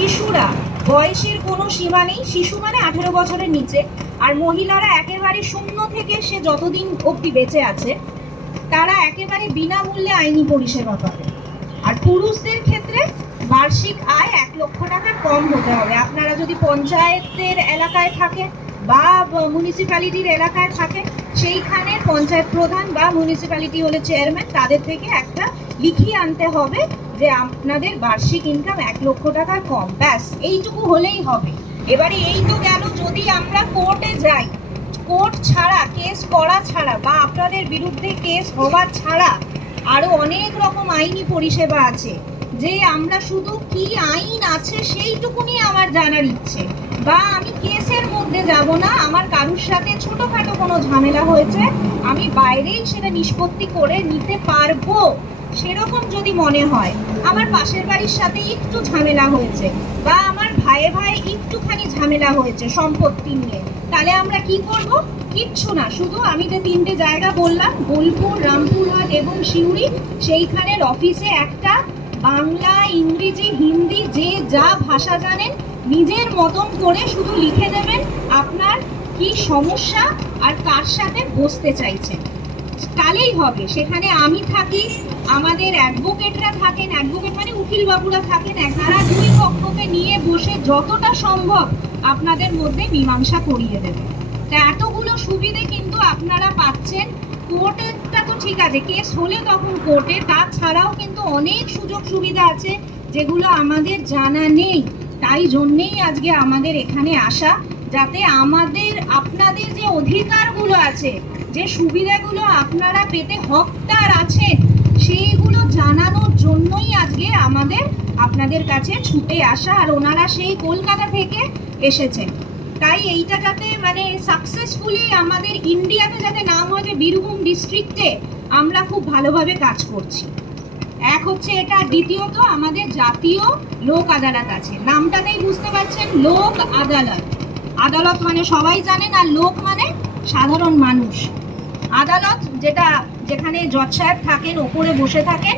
শিশুরা, বয়সের কোনো সীমা নেই। শিশু মানে আঠেরো বছরের নিচে। আর মহিলারা একেবারে শূন্য থেকে সে যতদিন অবধি বেঁচে আছে, তারা একেবারে বিনামূল্যে আইনি পরিষেবা পাবে। আর পুরুষদের ক্ষেত্রে বার্ষিক আয় এক লক্ষ টাকা কম হতে হবে। আপনারা যদি পঞ্চায়েতের এলাকায় থাকে বা মিউনিসিপ্যালিটির এলাকায় থাকে, সেইখানে পঞ্চায়েত প্রধান বা মিউনিসিপ্যালিটি হলে চেয়ারম্যান তাদের থেকে একটা লিখিয়ে আনতে হবে যে আপনাদের বার্ষিক ইনকাম এক লক্ষ টাকার কম। ব্যাস, এইটুকু হলেই হবে। এবারে এই তো গেল, যদি আমরা কোর্টে যাই কোর্ট ছাড়া কেস করা ছাড়া বা আপনাদের বিরুদ্ধে কেস হওয়া ছাড়া আরও অনেক রকম আইনি পরিষেবা আছে। যে আমরা শুধু কি আইন আছে সেইটুকুনি আমার জানার ইচ্ছে। বা আমি কেসের মধ্যে যাব না, আমার কারুর সাথে ছোটখাটো কোনো ঝামেলা হয়েছে, আমি বাইরেই সেটা নিষ্পত্তি করে নিতে পারব, সেরকম যদি মনে হয়। আমার পাশের বাড়ির সাথে একটু ঝামেলা হয়েছে, বা আমার ভাইয়ে ভাই একটুখানি ঝামেলা হয়েছে সম্পত্তি নিয়ে, তাহলে আমরা কি করব? কিচ্ছু না, শুধু আমি যে তিনটে জায়গা বললাম, বোলপুর, রামপুরহাট এবং সিউড়ি, সেইখানের অফিসে একটা বাংলা, ইংরেজি, হিন্দি, যে যা ভাষা জানেন, নিজের মতন করে শুধু লিখে দেবেন আপনার কি সমস্যা আর কার সাথে বসতে চাইছেন। তাহলেই হবে। সেখানে আমি থাকি, আমাদের অ্যাডভোকেটরা থাকেন, অ্যাডভোকেট মানে উকিল বাবুরা থাকেন একারা দুই পক্ষকে নিয়ে বসে যতটা সম্ভব আপনাদের মধ্যে মীমাংসা করিয়ে দেবে তা এতগুলো সুবিধে কিন্তু আপনারা পাচ্ছেন কোর্টেরটা তো ঠিক আছে, কেস হলে তখন কোর্টে। তাছাড়াও কিন্তু অনেক সুযোগ সুবিধা আছে যেগুলো আমাদের জানা নেই। তাই জন্যেই আজকে আমাদের এখানে আসা, যাতে আমাদের, আপনাদের যে অধিকারগুলো আছে, যে সুবিধাগুলো আপনারা পেতে হকদার আছেন, সেইগুলো জানানোর জন্যই আজকে আমাদের আপনাদের কাছে ছুটে আসা। আর ওনারা সেই কলকাতা থেকে এসেছেন। তাই এইটা যাতে মানে সাকসেসফুলি আমাদের ইন্ডিয়াতে যাতে নাম হয় যে বীরভূম ডিস্ট্রিক্টে আমরা খুব ভালোভাবে কাজ করছি। এক হচ্ছে এটা, দ্বিতীয়ত আমাদের জাতীয় লোক আদালত আছে। নামটাতেই বুঝতে পারছেন, লোক আদালত। আদালত মানে সবাই জানেন আর লোক মানে সাধারণ মানুষ। আদালত যেটা, যেখানে জজ সাহেব থাকেন, ওপরে বসে থাকেন,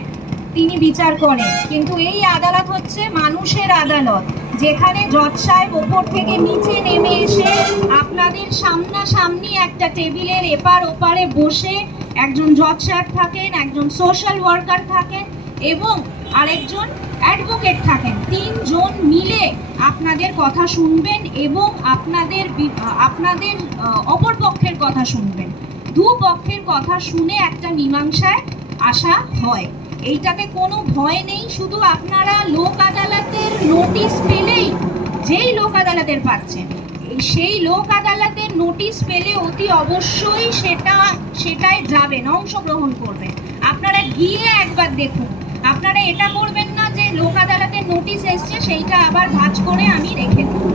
তিনি বিচার করেন। কিন্তু এই আদালত হচ্ছে মানুষের আদালত। যেখানে জজ সাহেব ওপর থেকে নিচে নেমে এসে আপনাদের সামনাসামনি একটা টেবিলের এপার ওপারে বসে একজন জজ সাহেব থাকেন, একজন সোশ্যাল ওয়ার্কার থাকেন এবং আরেকজন অ্যাডভোকেট থাকেন। তিনজন মিলে আপনাদের কথা শুনবেন এবং আপনাদের আপনাদের অপর পক্ষের কথা শুনবেন। দু পক্ষের কথা শুনে একটা মীমাংসায় আসা হয়। এইটাতে কোনো ভয় নেই, শুধু আপনারা লোক আদালতের নোটিশ পেলেই যেই লোক আদালতের পাচ্ছেন। সেই লোক আদালতের নোটিশ পেলে অতি অবশ্যই সেটা সেটাই যাবেন, অংশগ্রহণ করবেন। আপনারা গিয়ে একবার দেখুন। আপনারা এটা করবেন না যে লোক আদালতের নোটিশ এসছে, সেইটা আবার ভাঁজ করে আমি রেখে দেবো।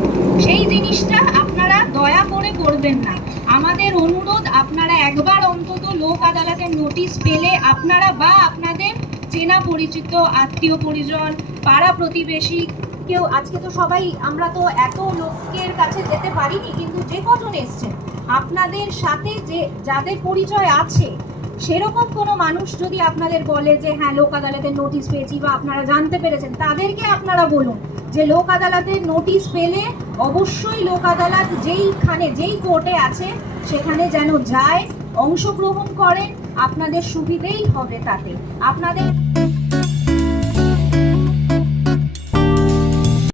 সেই জিনিসটা আপনারা দয়া করে করবেন না। আমাদের অনুরোধ, আপনারা একবার অন্তত লোক আদালতের নোটিশ পেলে আপনারা বা আপনাদের চেনা পরিচিত, আত্মীয় পরিজন, পাড়া প্রতিবেশী, কেউ আজকে তো সবাই আমরা তো এত লোকের কাছে যেতে পারিনি, কিন্তু যে কজন এসছেন, আপনাদের সাথে যে যাদের পরিচয় আছে, সেরকম কোনো মানুষ যদি আপনাদের বলে যে হ্যাঁ লোক আদালতের নোটিশ পেয়েছি বা আপনারা জানতে পেরেছেন, তাদেরকে আপনারা বলুন যে, লোক আদালতের নোটিশ পেলে অবশ্যই লোক আদালত যেইখানে, যেই কোর্টে আছে, সেখানে যেন যায় অংশগ্রহণ করেন আপনাদের সুবিধেই হবে তাতে। আপনাদের